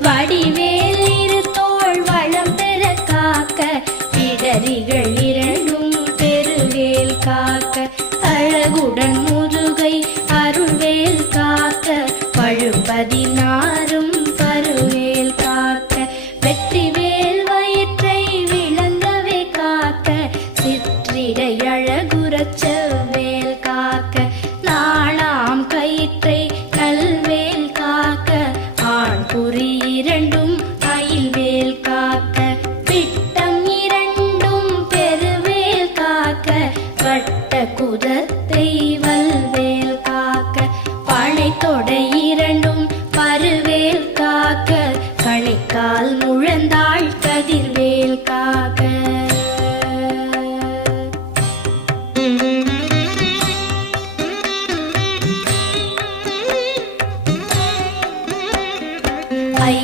வடிவேல் இரு தோள் வளம் பெற காக்க இடரிகள் இரண்டும் பெருவேல் காக்க அழகுடன் முருகை அருள்வேல் காக்க பழுப்பதினாரும் பருவேல் காக்க வெற்றிவேல் வயிற்றை விளங்கவே காக்க சிற்றிடை அழகுறச் செவ்வேல் காக்க நாளாம் கயிற்றை நல்வேல் காக்க ஆண் குறி இரண்டும் அயில்வேல் காக்க பிட்டம் இரண்டும் பெருவேல் காக்க வட்ட குதத்தை வல்வேல் காக்க பனை தொடை இரண்டும் பருவேல் காக்க கணைக்கால் முழந்தாள்